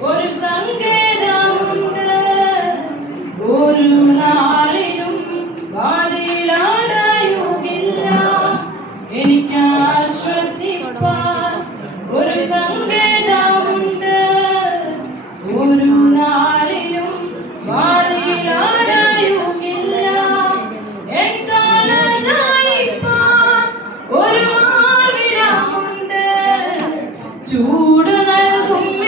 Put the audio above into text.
ഒരു സങ്കേതമുണ്ട്. ഒരു നാളിലും വാതിലടയുകില്ല. എനിക്ക് ആശ്വസിപ്പാൻ ഒരു സങ്കേതമുണ്ട്. ഒരു നാളിലും വാതിലടയുകില്ല. ഒരു മാർവിടമുണ്ട് ചൂട് നൽകും